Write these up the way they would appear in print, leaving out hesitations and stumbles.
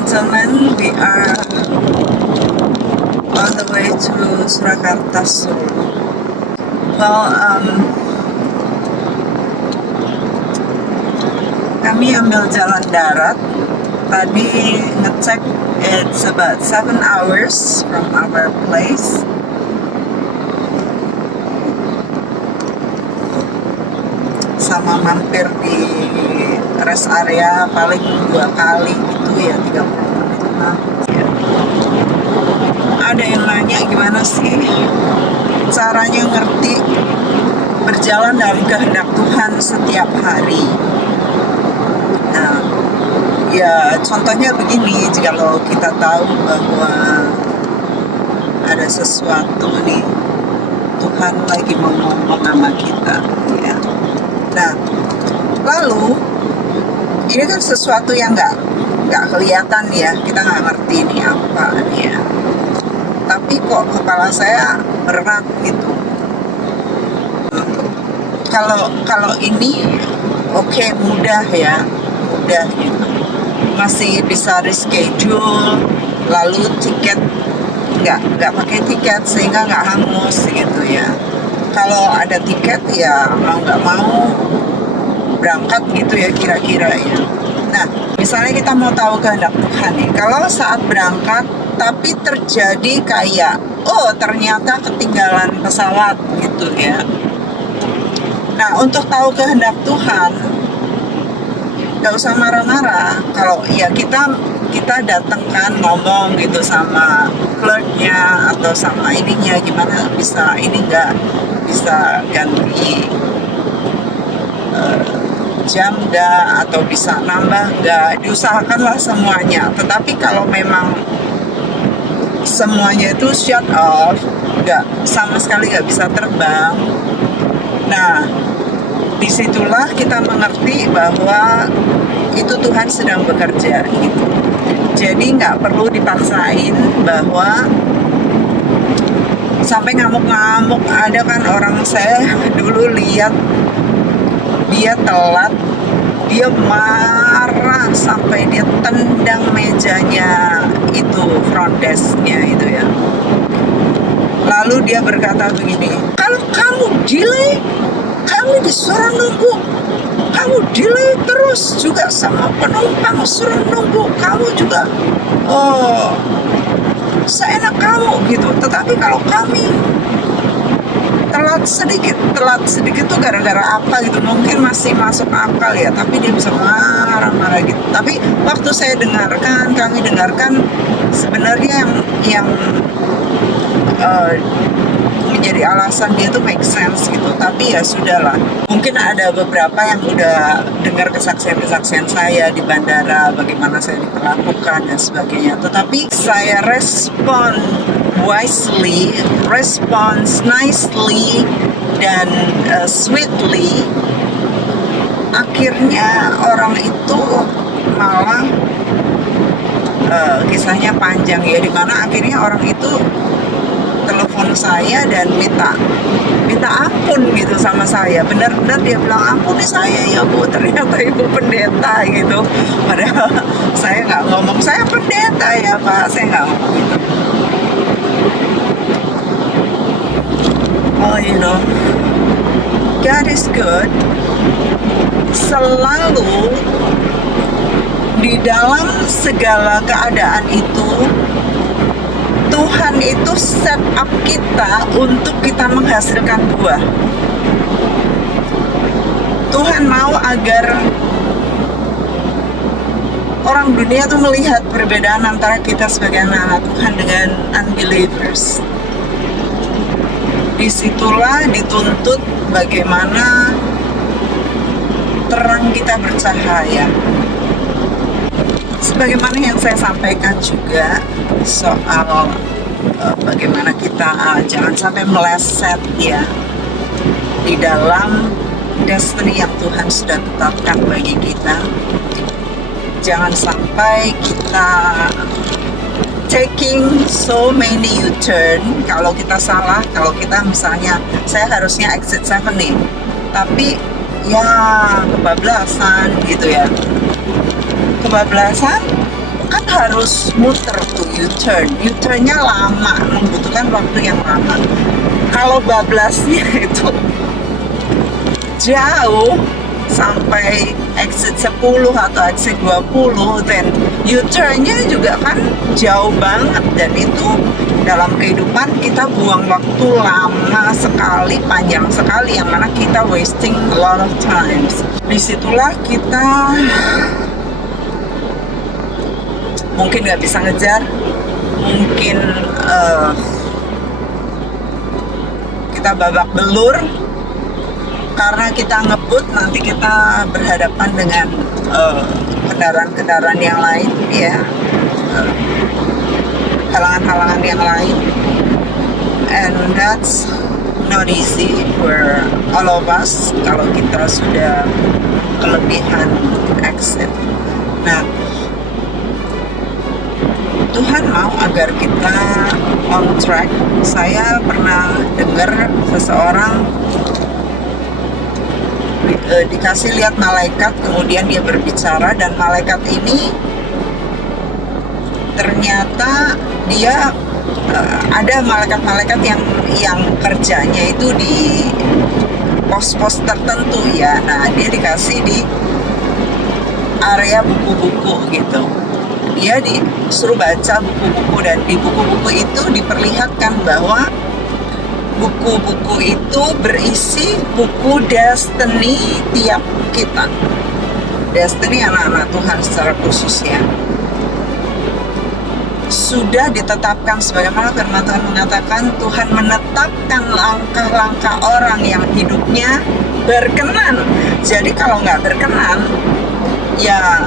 gentlemen, we are on the way to Surakarta soon. Well, kami ambil jalan darat. Tadi ngecek, it's about 7 hours from our place. Sama mampir di rest area paling 2 kali gitu ya, 30 menit. Ada yang nanya gimana sih caranya ngerti berjalan dalam kehendak Tuhan setiap hari. Nah, ya contohnya begini, kalau kita tahu bahwa ada sesuatu nih, Tuhan lagi mau ngomong sama kita ya. Nah, lalu ini kan sesuatu yang nggak kelihatan ya, kita nggak ngerti ini apa ya. Tapi kok kepala saya berat gitu. Kalau ini oke, mudah gitu. Masih bisa reschedule, lalu tiket nggak pakai tiket sehingga nggak hangus gitu ya. Kalau ada tiket ya mau nggak mau berangkat gitu ya kira-kira ya. Nah, misalnya kita mau tahu kehendak Tuhan nih, kalau saat berangkat tapi terjadi kayak ternyata ketinggalan pesawat gitu ya. Nah, untuk tahu kehendak Tuhan nggak usah marah-marah. Kalau ya kita datang kan ngomong gitu sama clerknya atau sama ininya, gimana bisa ini nggak bisa ganti jam nggak, atau bisa nambah nggak, diusahakanlah semuanya. Tetapi kalau memang semuanya itu shut off, nggak sama sekali nggak bisa terbang, nah disitulah kita mengerti bahwa itu Tuhan sedang bekerja gitu. Jadi nggak perlu dipaksain bahwa sampai ngamuk-ngamuk. Ada kan orang, saya dulu lihat dia telat, dia marah sampai dia tendang mejanya itu, front desk-nya itu ya. Lalu dia berkata begini, kalau kamu delay, kamu disuruh nunggu, kamu delay terus juga sama penumpang suruh nunggu, kamu juga seenak kamu gitu. Tetapi kalau kami telat sedikit tuh gara-gara apa gitu, mungkin masih masuk akal ya, tapi dia bisa marah-marah gitu. Tapi waktu kami dengarkan sebenarnya yang menjadi alasan dia tuh make sense gitu. Tapi ya sudahlah, mungkin ada beberapa yang udah dengar kesaksian saya di bandara, bagaimana saya diperlakukan dan sebagainya. Tetapi saya respon wisely, response nicely dan sweetly. Akhirnya orang itu malah kisahnya panjang ya, dimana akhirnya orang itu telepon saya dan minta ampun gitu sama saya. Benar-benar dia bilang, ampun nih saya ya Bu, ternyata Ibu pendeta gitu. Padahal saya nggak ngomong saya pendeta ya Pak, saya nggak ngomong gitu. Oh, God is good. Selalu di dalam segala keadaan itu, Tuhan itu set up kita untuk kita menghasilkan buah. Tuhan mau agar orang dunia tuh melihat perbedaan antara kita sebagai anak-anak Tuhan dengan unbelievers. Disitulah dituntut bagaimana terang kita bercahaya. Sebagaimana yang saya sampaikan juga soal bagaimana kita jangan sampai meleset ya di dalam destiny yang Tuhan sudah tetapkan bagi kita. Jangan sampai kita taking so many U-turn. Kalau kita salah, kalau kita misalnya saya harusnya exit 7 nih, tapi ya kebablasan gitu ya. Kebablasan kan harus muter tuh U-turnnya lama, membutuhkan waktu yang lama. Kalau bablasnya itu jauh sampai exit 10 atau exit 20, then U-turnnya juga kan jauh banget, dan itu dalam kehidupan kita buang waktu lama sekali, panjang sekali, yang mana kita wasting a lot of times. Disitulah kita mungkin nggak bisa ngejar, mungkin kita babak belur karena kita ngebut. Nanti kita berhadapan dengan kendaraan-kendaraan yang lain, ya, halangan-halangan yang lain, and that's not easy for all of us kalau kita sudah kelebihan exit. Nah, Tuhan mau agar kita on track. Saya pernah dengar seseorang dikasih lihat malaikat, kemudian dia berbicara, dan malaikat ini ternyata dia ada malaikat-malaikat yang kerjanya itu di pos-pos tertentu, ya. Nah, dia dikasih di area buku-buku gitu. Dia disuruh baca buku-buku, dan di buku-buku itu diperlihatkan bahwa buku-buku itu berisi buku destiny tiap kita. Destiny anak-anak Tuhan secara khusus, ya. Sudah ditetapkan sebagaimana firman Tuhan mengatakan, Tuhan menetapkan langkah-langkah orang yang hidupnya berkenan. Jadi kalau nggak berkenan, ya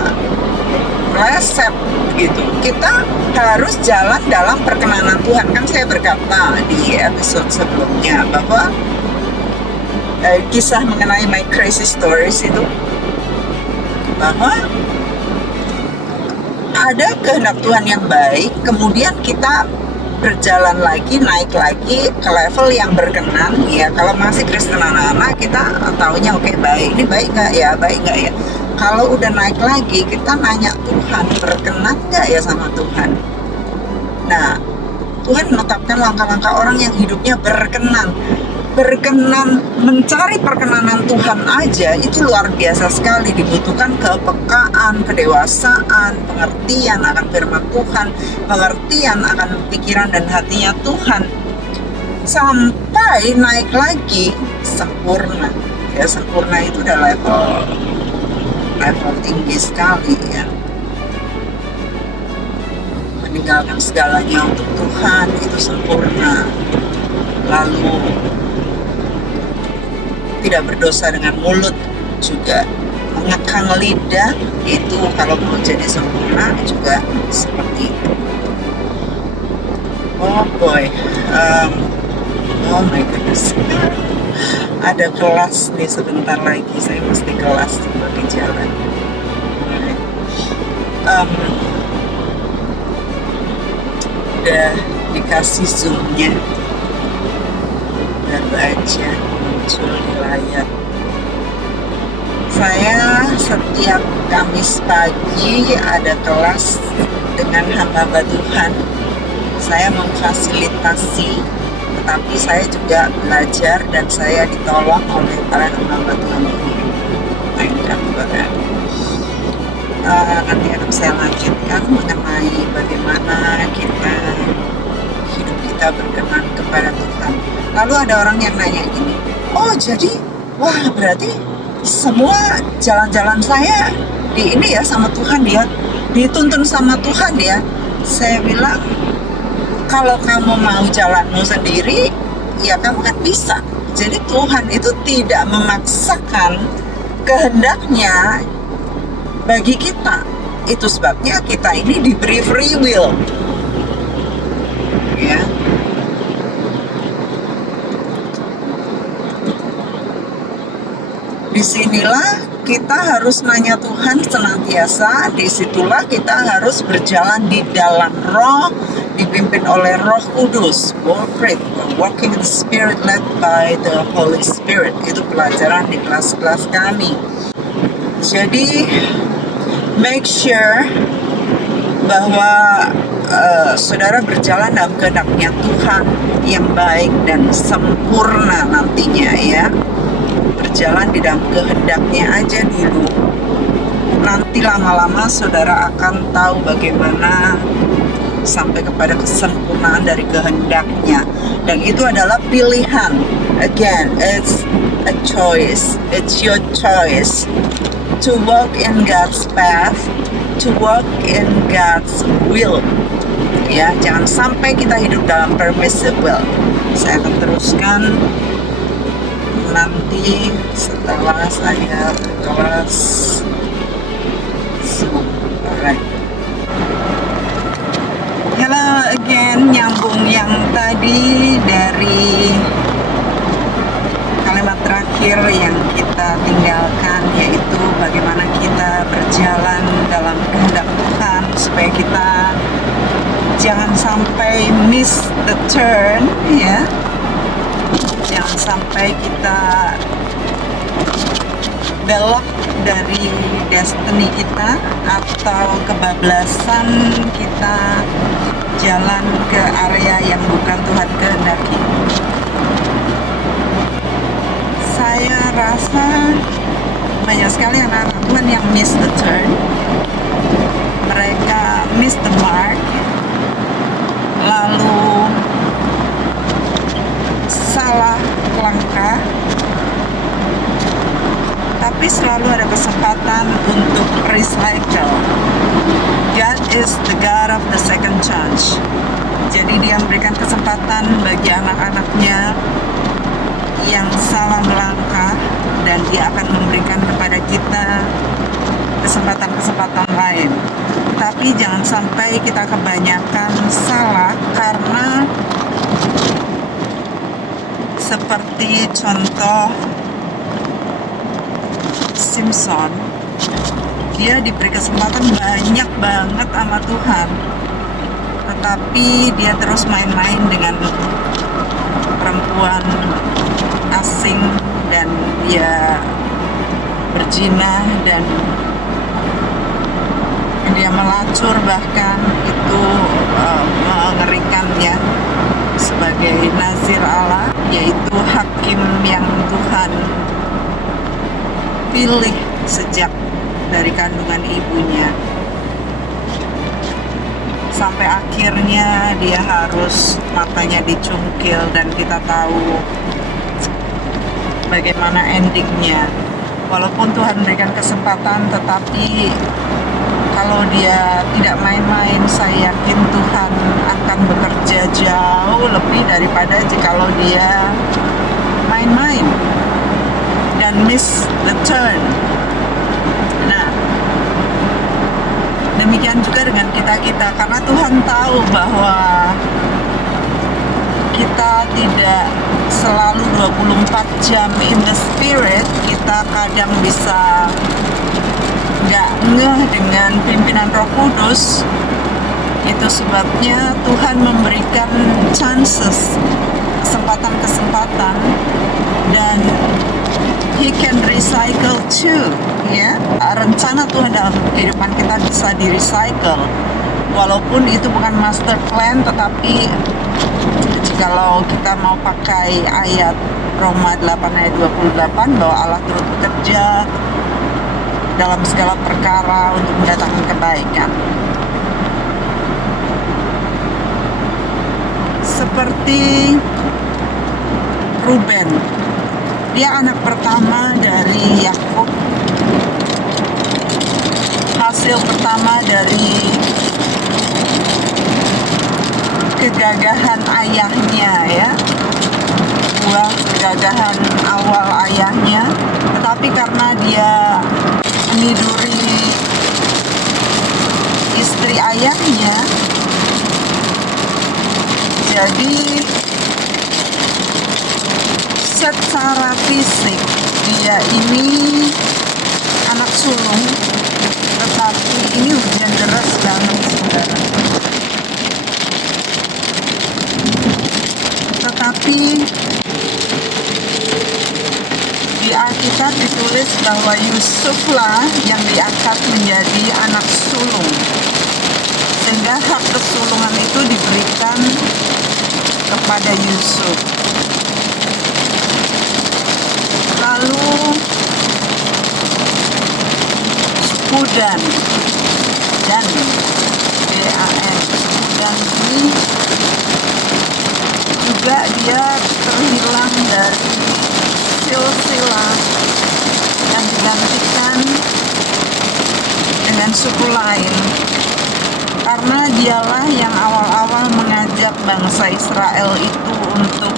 reset gitu. Kita harus jalan dalam perkenanan Tuhan. Kan saya berkata di episode sebelumnya bahwa kisah mengenai My Crazy Stories itu, bahwa ada kehendak Tuhan yang baik, kemudian kita berjalan lagi, naik lagi ke level yang berkenan, ya. Kalau masih Kristen anak-anak, kita taunya oke, baik, ini baik nggak ya, baik nggak ya. Kalau udah naik lagi, kita nanya Tuhan, berkenan nggak ya sama Tuhan. Nah, Tuhan menetapkan langkah-langkah orang yang hidupnya berkenan. Berkenan, mencari perkenanan Tuhan aja itu luar biasa sekali. Dibutuhkan kepekaan, kedewasaan, pengertian akan firman Tuhan, pengertian akan pikiran dan hatinya Tuhan, sampai naik lagi sempurna. Ya, sempurna itu udah level tinggi sekali, ya. Meninggalkan segalanya untuk Tuhan, itu sempurna. Lalu tidak berdosa dengan mulut, juga mengekang lidah, itu kalau mau jadi sempurna juga seperti itu. Oh boy, oh my goodness. Ada kelas nih sebentar lagi, saya mesti kelas di jalan. Udah dikasih zoomnya, baru aja muncul di layar. Saya setiap Kamis pagi ada kelas dengan hamba Tuhan. Saya memfasilitasi, tetapi saya juga belajar dan saya ditolong oleh para hamba Tuhan ini. Nanti akan saya lanjutkan mengenai bagaimana hidup kita berkenan kepada Tuhan. Lalu ada orang yang nanya gini, oh jadi, wah berarti semua jalan-jalan saya di ini ya sama Tuhan ya, dituntun sama Tuhan ya. Saya bilang, kalau kamu mau jalanmu sendiri, ya kamu kan bisa. Jadi Tuhan itu tidak memaksakan kehendaknya bagi kita. Itu sebabnya kita ini diberi free will, ya. Disinilah kita harus nanya Tuhan senantiasa. Disitulah kita harus berjalan di dalam Roh, dipimpin oleh Roh Kudus. Walking in the Spirit, led by the Holy Spirit. Itu pelajaran di kelas-kelas kami. Jadi make sure bahwa saudara berjalan dalam kehendaknya Tuhan yang baik dan sempurna nantinya ya. Berjalan di dalam kehendaknya aja dulu. Nanti lama-lama saudara akan tahu bagaimana sampai kepada kesempurnaan dari kehendaknya. Dan itu adalah pilihan. Again, it's a choice. It's your choice to walk in God's path, to walk in God's will. Ya, jangan sampai kita hidup dalam permissive will. Saya akan teruskan nanti setelah saya kelas Zoom. Alright. Hello again, nyambung yang tadi dari kalimat terakhir yang kita tinggalkan, yaitu bagaimana kita berjalan dalam kehendak Tuhan supaya kita jangan sampai miss the turn ya. Jangan sampai kita belok dari destiny kita atau kebablasan kita jalan ke area yang bukan Tuhan kehendaki. Saya rasa banyak sekali anak-anak Tuhan yang miss the turn. Mereka miss the mark, lalu salah langkah, tapi selalu ada kesempatan untuk recycle. God is the God of the second chance. Jadi dia memberikan kesempatan bagi anak-anaknya yang salah melangkah, dan dia akan memberikan kepada kita kesempatan-kesempatan lain. Tapi jangan sampai kita kebanyakan salah, karena seperti contoh Simpson, dia diberi kesempatan banyak banget sama Tuhan, tetapi dia terus main-main dengan perempuan asing dan dia berzina dan dia melacur, bahkan itu mengerikan ya, sebagai nazir Allah, yaitu hakim yang Tuhan pilih sejak dari kandungan ibunya. Sampai akhirnya dia harus matanya dicungkil, dan kita tahu bagaimana endingnya. Walaupun Tuhan memberikan kesempatan, tetapi kalau dia tidak main-main, saya yakin Tuhan akan bekerja jauh lebih daripada jikalau dia main-main dan miss the turn. Nah, demikian juga dengan kita, karena Tuhan tahu bahwa kita tidak selalu 24 jam in the spirit. Kita kadang bisa nggak ngeh dengan pimpinan Roh Kudus. Itu sebabnya Tuhan memberikan chances, kesempatan-kesempatan, dan He can recycle too, ya. Rencana Tuhan dalam kehidupan kita bisa di-recycle. Walaupun itu bukan master plan, tetapi jikalau kita mau pakai ayat Roma 8 ayat 28 bahwa Allah turut bekerja dalam segala perkara untuk mendatangkan kebaikan. Seperti Ruben, dia anak pertama dari Yakub, hasil pertama dari kegagahan ayahnya ya, buah kegagahan awal ayahnya. Tetapi karena dia meniduri istri ayahnya, jadi secara fisik dia ini anak sulung, tetapi ini hujan deras banget saudara. Tetapi di Alkitab ditulis bahwa Yusuflah yang diangkat menjadi anak sulung. sehingga hak kesulungan itu diberikan kepada Yusuf. Lalu suku Dan, Dan ini juga dia terhilang dari silsilah dan digantikan dengan suku lain, karena dialah yang awal-awal mengajak bangsa Israel itu untuk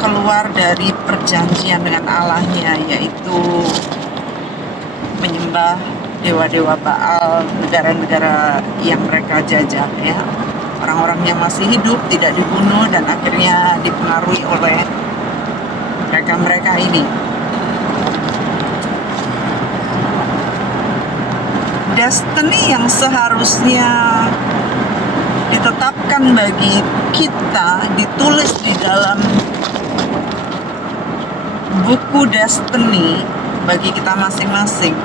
keluar dari perjanjian dengan Allahnya, yaitu menyembah dewa-dewa Baal, negara-negara yang mereka jajah, ya. Orang-orang yang masih hidup tidak dibunuh dan akhirnya dipengaruhi oleh mereka-mereka ini. Destiny yang seharusnya ditetapkan bagi kita ditulis di dalam buku destiny bagi kita masing-masing.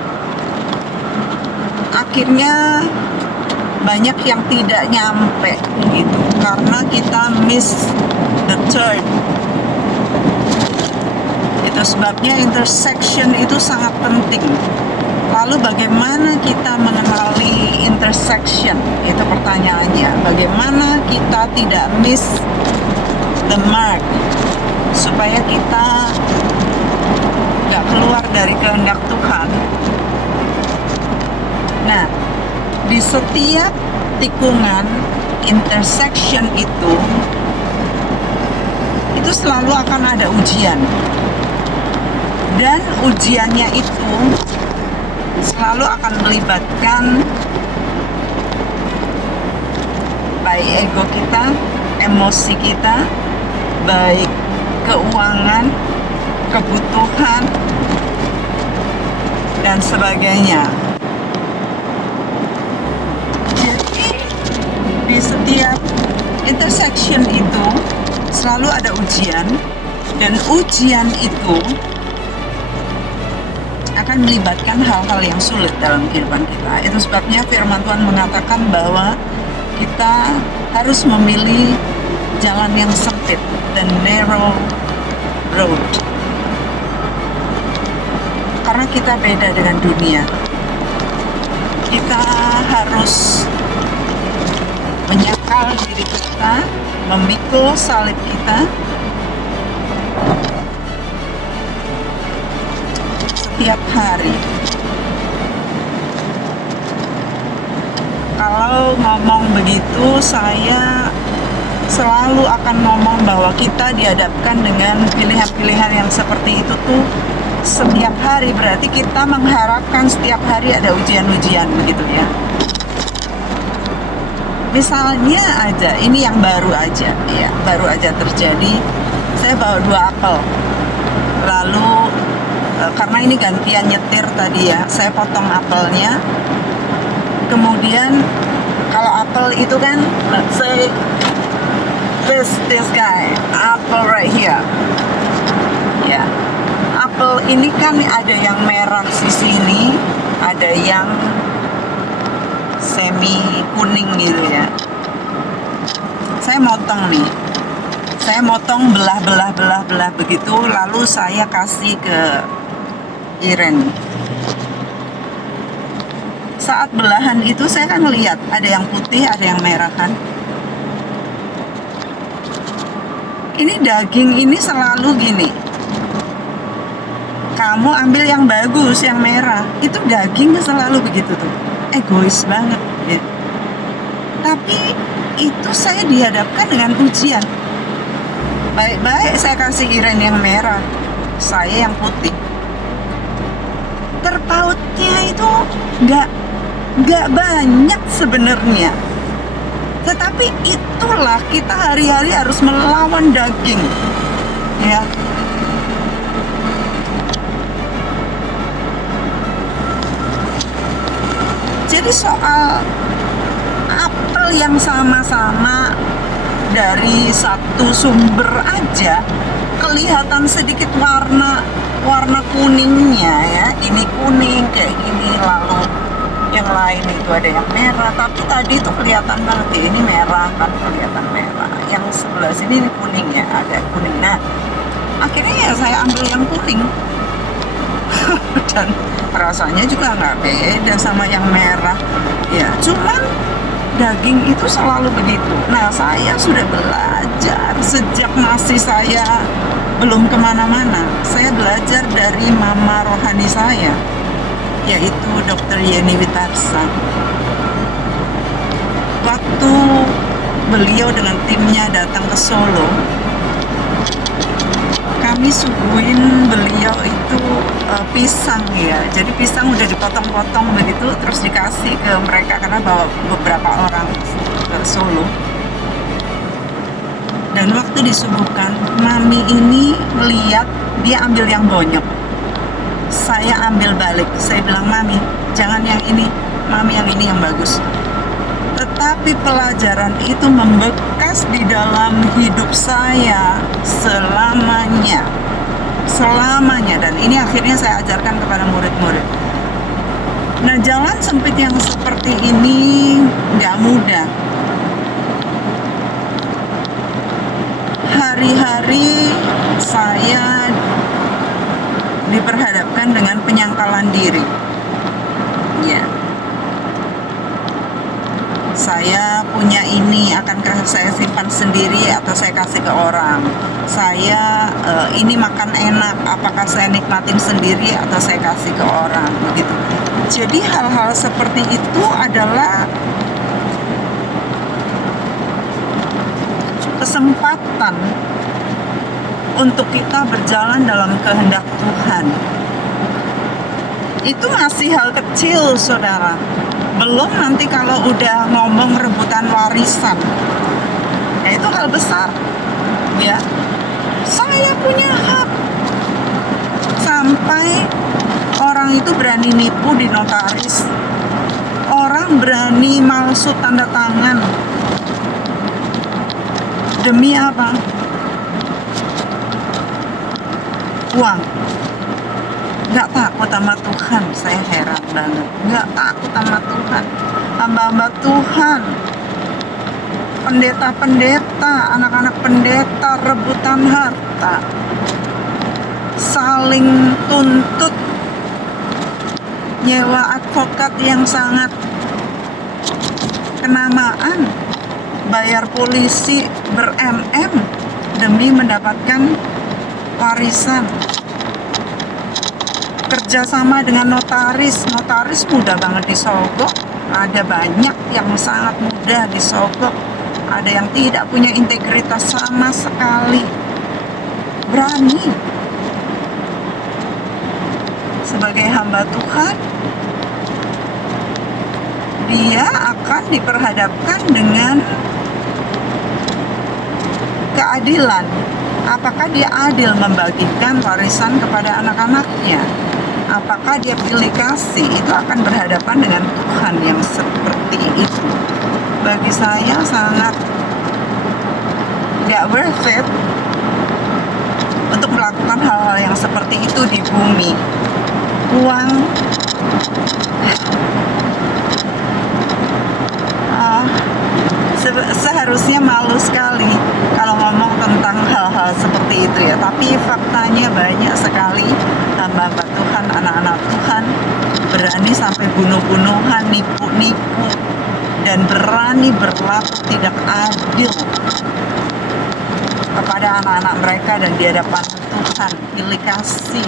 Akhirnya banyak yang tidak nyampe gitu karena kita miss the turn. Itu sebabnya intersection itu sangat penting. Lalu bagaimana kita mengenali intersection? Itu pertanyaannya. Bagaimana kita tidak miss the mark supaya kita nggak keluar dari kehendak Tuhan. Nah, di setiap tikungan intersection itu selalu akan ada ujian, dan ujiannya itu selalu akan melibatkan baik ego kita, emosi kita, baik keuangan, kebutuhan, dan sebagainya. Jadi di setiap intersection itu selalu ada ujian, dan ujian itu akan melibatkan hal-hal yang sulit dalam kehidupan kita. Itu sebabnya firman Tuhan mengatakan bahwa kita harus memilih jalan yang sempit, the narrow road. Karena kita beda dengan dunia. Kita harus menyakal diri kita, memikul salib kita setiap hari. Kalau ngomong begitu, saya selalu akan ngomong bahwa kita dihadapkan dengan pilihan-pilihan yang seperti itu tuh setiap hari. Berarti kita mengharapkan setiap hari ada ujian-ujian, begitu ya. Misalnya aja, ini yang baru aja, ya, baru aja terjadi. Saya bawa 2 apel, lalu karena ini gantian nyetir tadi ya, saya potong apelnya. Kemudian kalau apel itu kan, let's say this guy, apple right here, ya, apel ini kan ada yang merah di sini, ada yang semi kuning gitu ya. Saya motong nih, saya motong belah begitu, lalu saya kasih ke Iren. Saat belahan itu saya kan lihat ada yang putih, ada yang merah kan. Ini daging ini selalu gini, kamu ambil yang bagus, yang merah. Itu daging selalu begitu tuh, egois banget gitu. Tapi itu saya dihadapkan dengan ujian. Baik-baik saya kasih Iren yang merah, saya yang putih. Terpautnya itu nggak banyak sebenarnya, tetapi itulah kita hari-hari harus melawan daging, ya. Jadi soal apel yang sama-sama dari satu sumber aja kelihatan sedikit warna kuningnya ya, ini kuning kayak gini, lalu Yang lain itu ada yang merah, tapi tadi itu kelihatan banget ya, ini merah kan, kelihatan merah. Yang sebelah sini ini kuning ya, ada kuning. Nah, akhirnya ya saya ambil yang kuning. Dan rasanya juga nggak beda sama yang merah. Ya, cuman daging itu selalu begitu. Nah, saya sudah belajar sejak masih saya belum kemana-mana. Saya belajar dari mama rohani saya, yaitu Dr. Yeni Witarsa. Waktu beliau dengan timnya datang ke Solo, kami suguhin beliau itu pisang ya. Jadi pisang udah dipotong-potong begitu, terus dikasih ke mereka karena bawa beberapa orang ke Solo. Dan waktu disuguhkan, mami ini melihat, dia ambil yang bonyok. Saya ambil balik, saya bilang, mami jangan yang ini, mami yang ini yang bagus. Tetapi pelajaran itu membekas di dalam hidup saya selamanya, dan ini akhirnya saya ajarkan kepada murid-murid. Nah, jalan sempit yang seperti ini nggak mudah. Hari-hari saya diperhadapkan dengan penyangkalan diri. Ya. Saya punya ini, akankah saya simpan sendiri atau saya kasih ke orang? Saya ini makan enak, apakah saya nikmatin sendiri atau saya kasih ke orang? Begitu. Jadi hal-hal seperti itu adalah kesempatan untuk kita berjalan dalam kehendak Tuhan. Itu masih hal kecil, saudara. Belum nanti kalau udah ngomong rebutan warisan, ya itu hal besar. Ya, saya punya hak. Sampai orang itu berani nipu di notaris, orang berani malsu tanda tangan. Demi apa? Uang. Nggak takut sama Tuhan, saya heran banget. Nggak takut sama Tuhan. Hamba-hamba Tuhan, pendeta-pendeta, anak-anak pendeta rebutan harta, saling tuntut, nyewa advokat yang sangat kenamaan, bayar polisi ber-MM demi mendapatkan warisan. Kerjasama dengan notaris mudah banget disogok. Ada banyak yang sangat mudah disogok. Ada yang tidak punya integritas sama sekali. Berani. Sebagai hamba Tuhan, dia akan diperhadapkan dengan keadilan. Apakah dia adil membagikan warisan kepada anak-anaknya? Apakah dia pilih kasih? Itu akan berhadapan dengan Tuhan yang seperti itu. Bagi saya sangat gak worth it untuk melakukan hal-hal yang seperti itu di bumi. Uang seharusnya malu sekali kalau ngomong tentang hal-hal seperti itu ya. Tapi faktanya banyak sekali hamba-hamba Tuhan, anak-anak Tuhan berani sampai bunuh-bunuhan, nipu-nipu, dan berani berlaku tidak adil kepada anak-anak mereka dan di hadapan Tuhan. Pilih kasih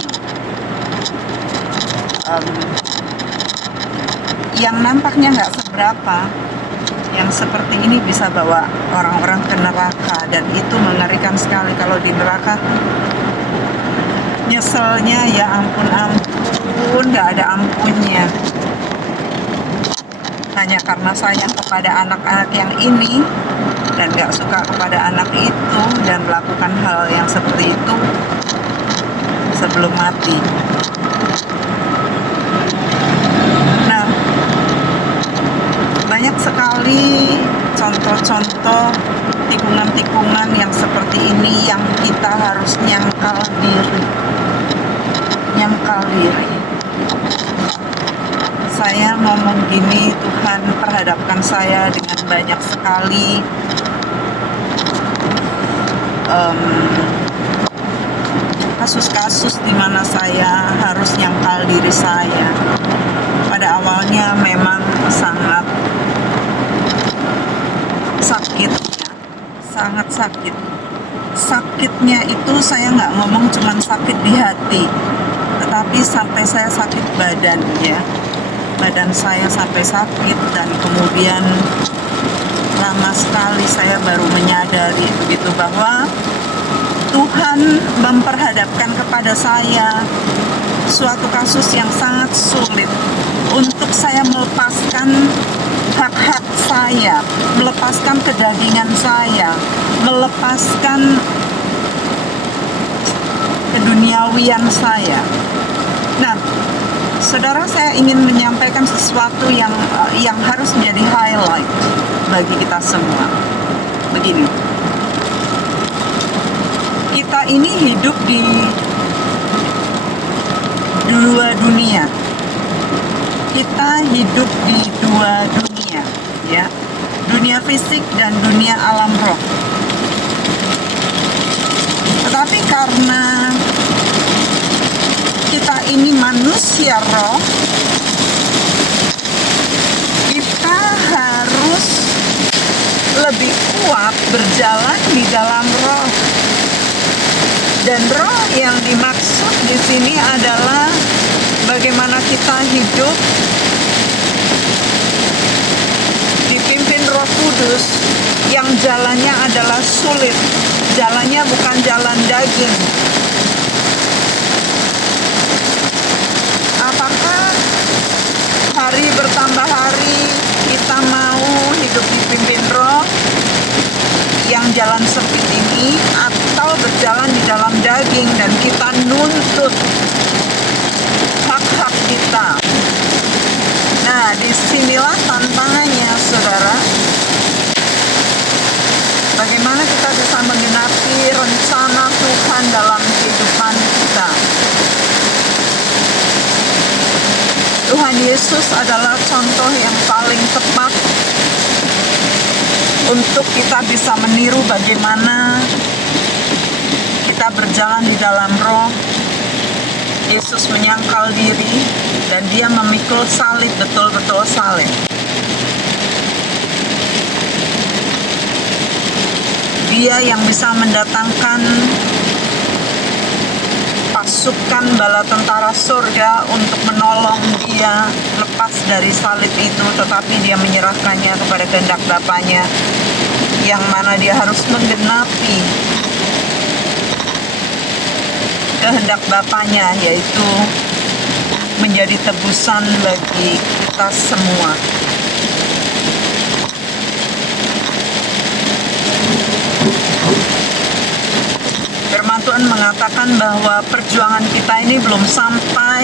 yang nampaknya nggak seberapa, yang seperti ini bisa bawa orang-orang ke neraka, dan itu mengerikan sekali. Kalau di neraka nyeselnya ya ampun nggak ada ampunnya, hanya karena sayang kepada anak-anak yang ini dan nggak suka kepada anak itu dan melakukan hal yang seperti itu sebelum mati. Nah, banyak sekali contoh-contoh tikungan-tikungan yang seperti ini yang kita harus nyangkal diri. saya ngomong gini, Tuhan perhadapkan saya dengan banyak sekali kasus-kasus di mana saya harus nyangkal diri saya. Pada awalnya memang sangat sakit, ya. Sangat sakit. Sakitnya itu saya nggak ngomong cuman sakit di hati, tetapi sampai saya sakit badan, ya. Badan saya sampai sakit, dan kemudian lama sekali saya baru menyadari begitu bahwa Tuhan memperhadapkan kepada saya suatu kasus yang sangat sulit untuk saya melepaskan hak-hak saya, melepaskan kedagingan saya, melepaskan keduniawian saya. Nah, saudara, saya ingin menyampaikan sesuatu yang harus menjadi highlight bagi kita semua. Begini, kita ini hidup di dua dunia. Kita hidup di dua dunia, ya. Dunia fisik dan dunia alam roh. Tetapi karena kita ini manusia roh, kita harus lebih kuat berjalan di dalam roh. Dan roh yang dimaksud di sini adalah bagaimana kita hidup dipimpin Roh Kudus yang jalannya adalah sulit. Jalannya bukan jalan daging. Apakah hari bertambah hari kita mau hidup dipimpin roh yang jalan sempit ini, atau berjalan di dalam daging dan kita nuntut hak-hak kita? Nah, disinilah tantangannya, saudara. Bagaimana kita bisa menggenapi rencana Tuhan dalam kehidupan kita? Tuhan Yesus adalah contoh yang paling tepat untuk kita bisa meniru bagaimana kita berjalan di dalam roh. Yesus menyangkal diri dan dia memikul salib, betul-betul salib. Dia yang bisa mendatangkan pasukan bala tentara surga untuk menolong dia lepas dari salib itu, tetapi dia menyerahkannya kepada kehendak Bapanya, yang mana dia harus menggenapi kehendak Bapanya, yaitu menjadi tebusan bagi kita semua. Firman Tuhan mengatakan bahwa perjuangan kita ini belum sampai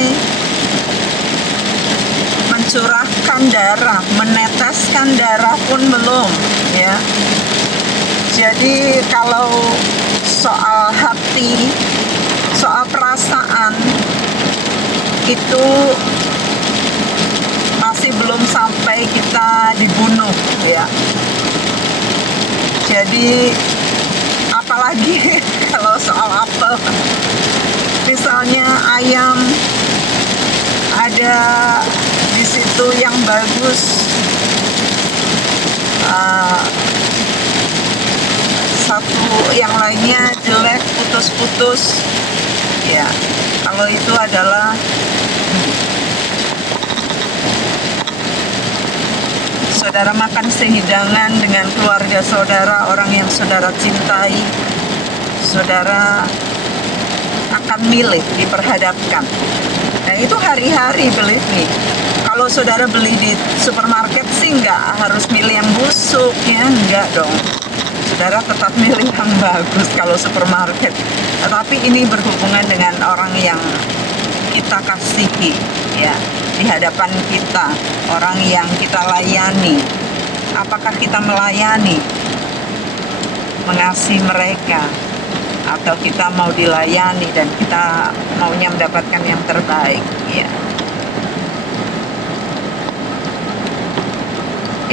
mencurahkan darah, meneteskan darah pun belum, ya. Jadi kalau soal hati, soal perasaan itu masih belum sampai kita dibunuh, ya. Jadi apalagi kalau soal apel, misalnya ayam ada di situ yang bagus, satu yang lainnya jelek, putus-putus, ya. Kalau itu adalah saudara makan sehidangan dengan keluarga saudara, orang yang saudara cintai, saudara akan milih, diperhadapkan. Dan itu hari-hari, believe me. Kalau saudara beli di supermarket sih nggak harus milih yang busuk, ya, nggak dong. Saudara tetap milih yang bagus kalau supermarket. Tetapi ini berhubungan dengan orang yang kita kasihi, ya, di hadapan kita, orang yang kita layani. Apakah kita melayani, mengasihi mereka, atau kita mau dilayani dan kita maunya mendapatkan yang terbaik, ya.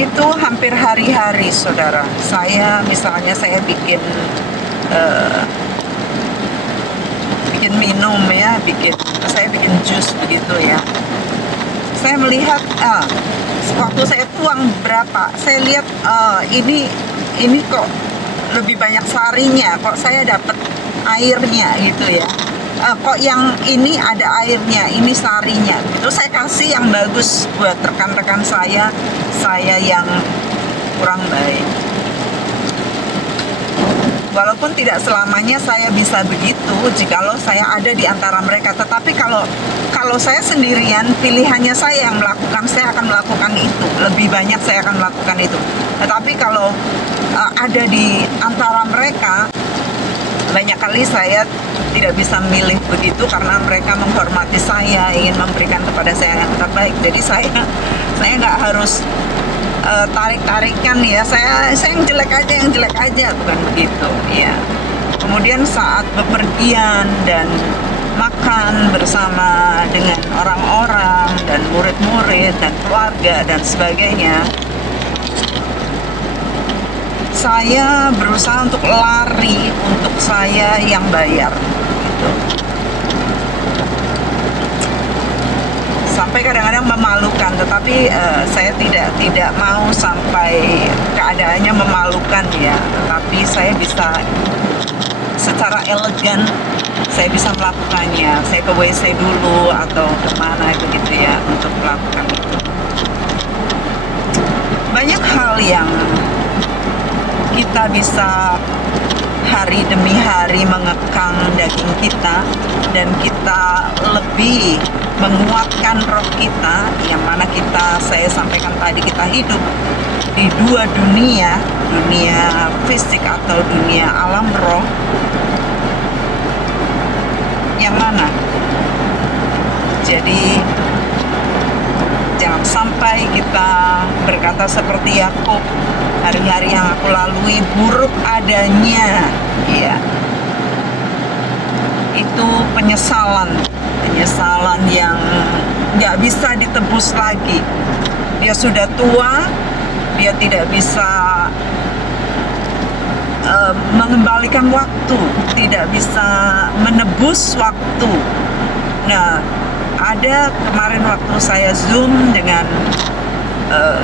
itu hampir hari-hari, saudara. Misalnya saya bikin minum ya, saya bikin jus begitu ya. Saya melihat waktu saya tuang berapa, saya lihat ini kok lebih banyak sarinya, kok saya dapat airnya gitu ya. Kok yang ini ada airnya, ini sarinya. Itu saya kasih yang bagus buat rekan-rekan saya yang kurang baik. Walaupun tidak selamanya saya bisa begitu jikalau saya ada di antara mereka, tetapi kalau saya sendirian, pilihannya saya yang melakukan, saya akan melakukan itu. Lebih banyak saya akan melakukan itu. Tetapi kalau ada di antara mereka, banyak kali saya tidak bisa milih begitu karena mereka menghormati saya, ingin memberikan kepada saya yang terbaik. Jadi saya nggak harus tarik-tarikan ya, saya yang jelek aja, bukan begitu ya. Kemudian saat bepergian dan makan bersama dengan orang-orang dan murid-murid dan keluarga dan sebagainya, saya berusaha untuk lari untuk saya yang bayar gitu. Sampai kadang-kadang memalukan, tetapi saya tidak mau sampai keadaannya memalukan ya. Tetapi saya bisa secara elegan, saya bisa melakukannya. Saya ke WC dulu atau kemana begitu ya untuk melakukan itu. Banyak hal yang kita bisa hari demi hari mengekang daging kita, dan kita lebih menguatkan roh kita, yang mana saya sampaikan tadi, kita hidup di dua dunia fisik atau dunia alam roh. Yang mana? Jadi jangan sampai kita berkata seperti Yakub, hari-hari yang aku lalui buruk adanya, ya. Itu penyesalan yang nggak bisa ditebus lagi. Dia sudah tua, dia tidak bisa mengembalikan waktu, tidak bisa menebus waktu. Nah, ada kemarin waktu saya Zoom dengan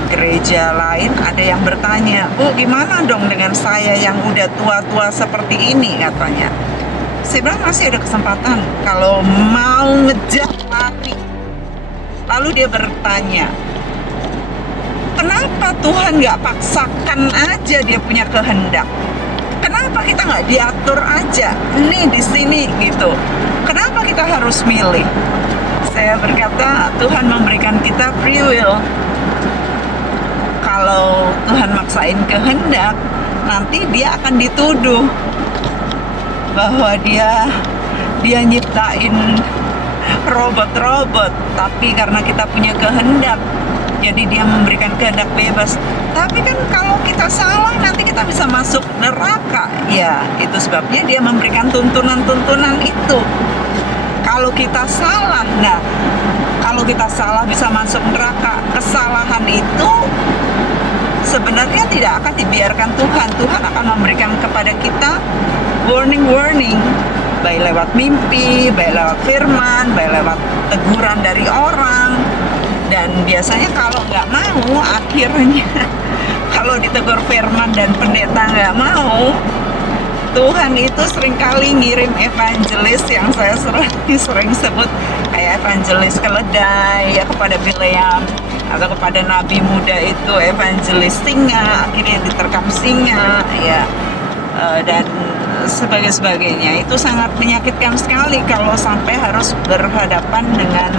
gereja lain, ada yang bertanya, "Bu, gimana dong dengan saya yang udah tua-tua seperti ini?" katanya. Saya bilang masih ada kesempatan kalau mau ngejar lari. Lalu dia bertanya, kenapa Tuhan nggak paksakan aja dia punya kehendak? Kenapa kita nggak diatur aja? Nih di sini gitu. Kenapa kita harus milih? Saya berkata, Tuhan memberikan kita free will. Kalau Tuhan maksain kehendak, nanti dia akan dituduh bahwa dia nyiptain robot-robot, tapi karena kita punya kehendak, jadi dia memberikan kehendak bebas. Tapi kan kalau kita salah, nanti kita bisa masuk neraka. Ya, itu sebabnya dia memberikan tuntunan-tuntunan itu. Kalau kita salah, kalau kita salah bisa masuk neraka. Kesalahan itu sebenarnya tidak akan dibiarkan Tuhan. Tuhan akan memberikan kepada kita warning, baik lewat mimpi, baik lewat firman, baik lewat teguran dari orang. Dan biasanya kalau nggak mau, akhirnya kalau ditegur firman dan pendeta nggak mau, Tuhan itu seringkali ngirim evangelis yang saya sering sebut kayak evangelis keledai ya, kepada Bileam, atau kepada nabi muda itu evangelis singa, akhirnya diterkam singa ya, dan sebagainya. Itu sangat menyakitkan sekali kalau sampai harus berhadapan dengan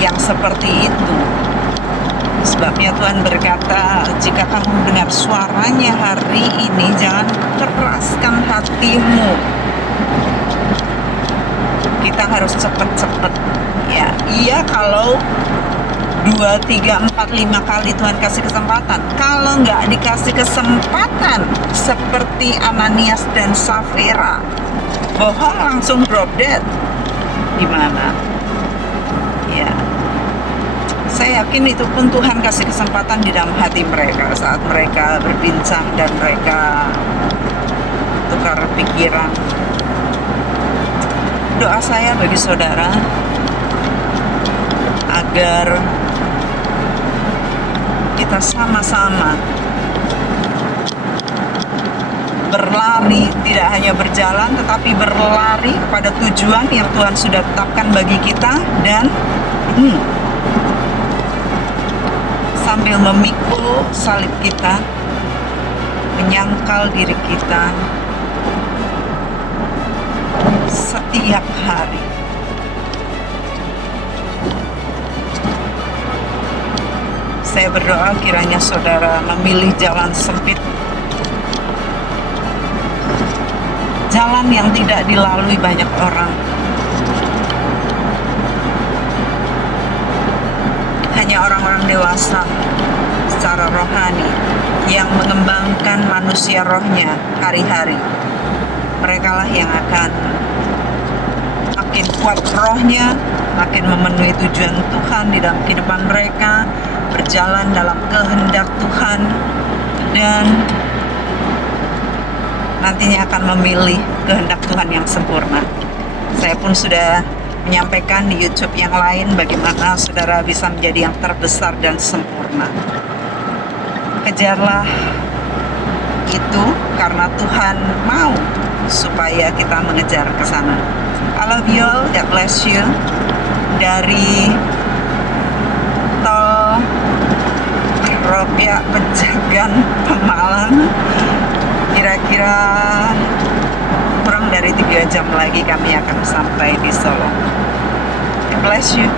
yang seperti itu. Sebabnya Tuhan berkata, jika kamu mendengar suaranya hari ini, jangan keraskan hatimu. Kita harus cepat-cepat ya. Iya, kalau 2, 3, 4, 5 kali Tuhan kasih kesempatan. Kalau nggak dikasih kesempatan seperti Ananias dan Safira, bohong langsung drop dead, gimana? Ya, Saya yakin itu pun Tuhan kasih kesempatan di dalam hati mereka saat mereka berbincang dan mereka tukar pikiran. Doa saya bagi saudara agar kita sama-sama berlari, tidak hanya berjalan tetapi berlari kepada tujuan yang Tuhan sudah tetapkan bagi kita, dan sambil memikul salib kita, menyangkal diri kita setiap hari. Saya berdoa kiranya saudara memilih jalan sempit, jalan yang tidak dilalui banyak orang. Hanya orang-orang dewasa secara rohani yang mengembangkan manusia rohnya hari-hari. Merekalah yang akan makin kuat rohnya, makin memenuhi tujuan Tuhan di dalam kehidupan mereka, berjalan dalam kehendak Tuhan, dan nantinya akan memilih kehendak Tuhan yang sempurna. Saya pun sudah menyampaikan di YouTube yang lain bagaimana saudara bisa menjadi yang terbesar dan sempurna. Kejarlah itu karena Tuhan mau supaya kita mengejar ke sana. I love you all, God bless you. Dari tol Ropiak Pejagan Pemalang, kira-kira kurang dari 3 jam lagi kami akan sampai di Solo. God bless you.